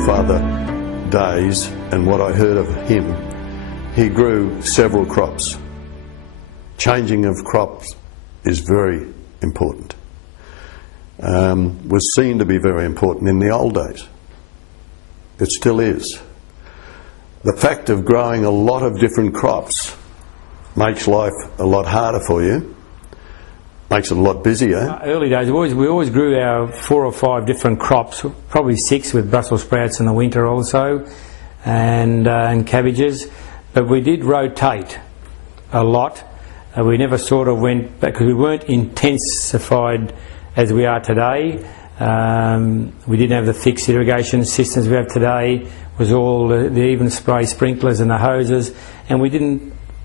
grandfather days and what I heard of him, he grew several crops. Changing of crops is very important. Was seen to be very important in the old days. It still is. The fact of growing a lot of different crops makes life a lot harder for you, makes it a lot busier. Early days, we always grew our 4 or 5 different crops, probably 6 with Brussels sprouts in the winter also, and cabbages. But we did rotate a lot. We never sort of went back, because we weren't intensified as we are today. We didn't have the fixed irrigation systems we have today. It was all the even spray sprinklers and the hoses, and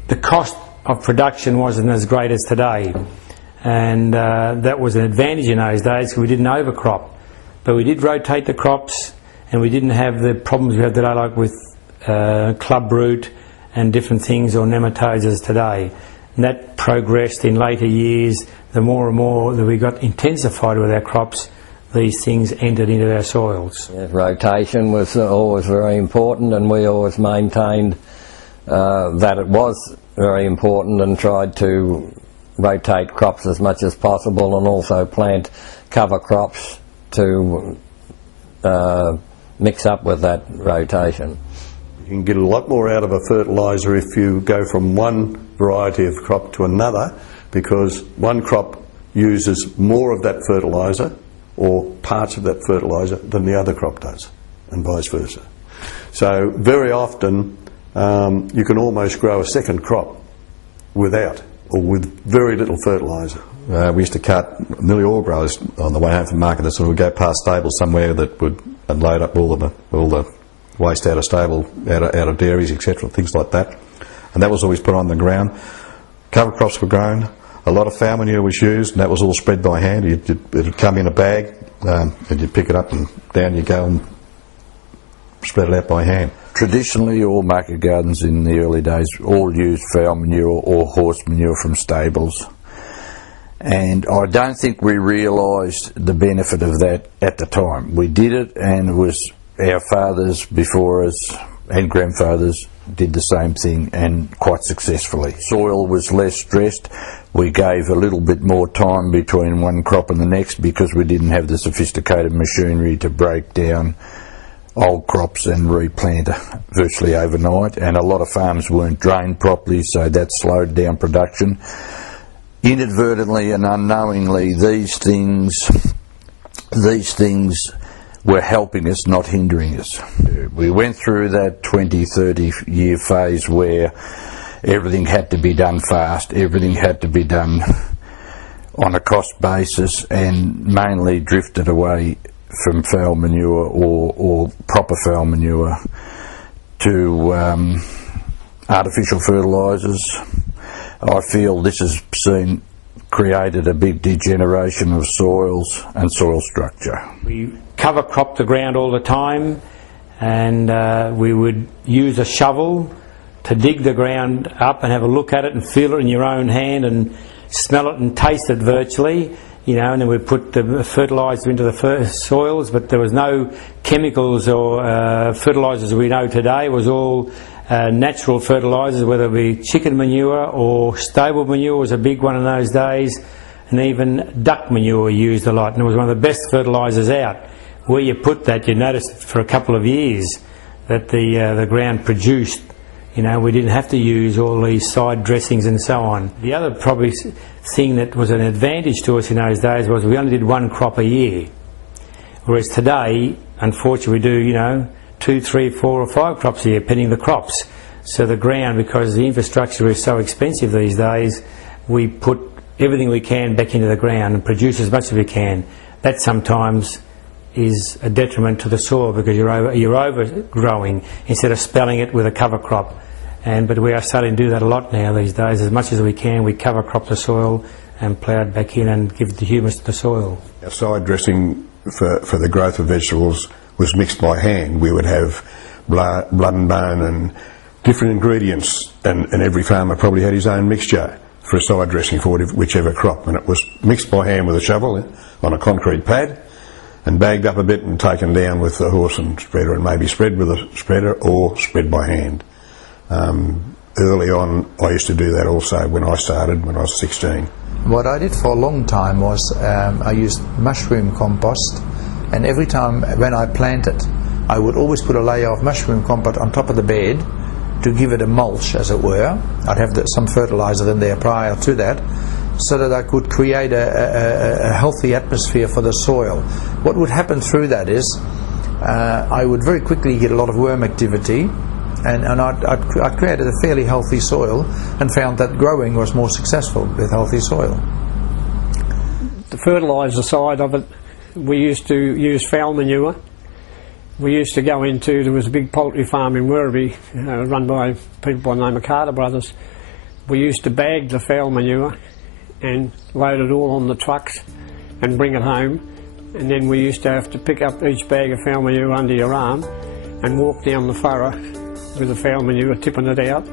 the cost of production wasn't as great as today. And that was an advantage in those days, because we didn't overcrop. But we did rotate the crops, and we didn't have the problems we have today, like with club root and different things, or nematodes as today. And that progressed in later years. The more and more that we got intensified with our crops, these things entered into our soils. Yes, rotation was always very important, and we always maintained that it was very important, and tried to rotate crops as much as possible, and also plant cover crops to mix up with that rotation. You can get a lot more out of a fertiliser if you go from one variety of crop to another, because one crop uses more of that fertiliser or parts of that fertiliser than the other crop does, and vice versa. So very often you can almost grow a second crop without, or with very little fertiliser. We used to cut, nearly all growers on the way home from market, so we'd go past stables somewhere that would load up all the waste out of stable, out of dairies, etc., things like that. And that was always put on the ground. Cover crops were grown. A lot of foul manure was used, and that was all spread by hand. It'd come in a bag, and you'd pick it up, and down you go and spread it out by hand. Traditionally, all market gardens in the early days all used fowl manure or horse manure from stables. And I don't think we realised the benefit of that at the time. We did it, and it was our fathers before us and grandfathers did the same thing, and quite successfully. Soil was less stressed. We gave a little bit more time between one crop and the next, because we didn't have the sophisticated machinery to break down old crops and replant virtually overnight, and a lot of farms weren't drained properly, so that slowed down production. Inadvertently and unknowingly, these things were helping us, not hindering us. We went through that 20, 30 year phase where everything had to be done fast, everything had to be done on a cost basis, and mainly drifted away from foul manure or proper foul manure to artificial fertilisers. I feel this has created a big degeneration of soils and soil structure. We cover crop the ground all the time, and we would use a shovel to dig the ground up and have a look at it and feel it in your own hand and smell it and taste it virtually, you know, and then we'd put the fertiliser into the soils, but there was no chemicals or fertilisers we know today. It was all natural fertilisers, whether it be chicken manure or stable manure was a big one in those days, and even duck manure used a lot, and it was one of the best fertilisers out. Where you put that, you noticed for a couple of years that the ground produced. You know, we didn't have to use all these side dressings and so on. The other probably thing that was an advantage to us in those days was we only did one crop a year, whereas today, unfortunately, we do, you know, 2, 3, 4 or 5 crops a year, depending the crops. So the ground, because the infrastructure is so expensive these days, we put everything we can back into the ground and produce as much as we can. That sometimes is a detriment to the soil, because you're overgrowing instead of spelling it with a cover crop. But we are starting to do that a lot now these days. As much as we can, we cover crop the soil and plough it back in and give the humus to the soil. Our side dressing for the growth of vegetables was mixed by hand. We would have blood and bone and different ingredients, and every farmer probably had his own mixture for a side dressing for whichever crop, and it was mixed by hand with a shovel on a concrete pad, and bagged up a bit and taken down with the horse and spreader, and maybe spread with a spreader or spread by hand. Early on I used to do that also when I started, when I was 16. What I did for a long time was I used mushroom compost, and every time when I planted I would always put a layer of mushroom compost on top of the bed to give it a mulch, as it were. I'd have some fertiliser in there prior to that, so that I could create a healthy atmosphere for the soil. What would happen through that is I would very quickly get a lot of worm activity, and I'd created a fairly healthy soil and found that growing was more successful with healthy soil. The fertiliser side of it, we used to use fowl manure. We used to go into, there was a big poultry farm in Werribee run by people by the name of Carter Brothers. We used to bag the fowl manure and load it all on the trucks and bring it home, and then we used to have to pick up each bag of fowl manure under your arm and walk down the furrow with the fowl manure, tipping it out,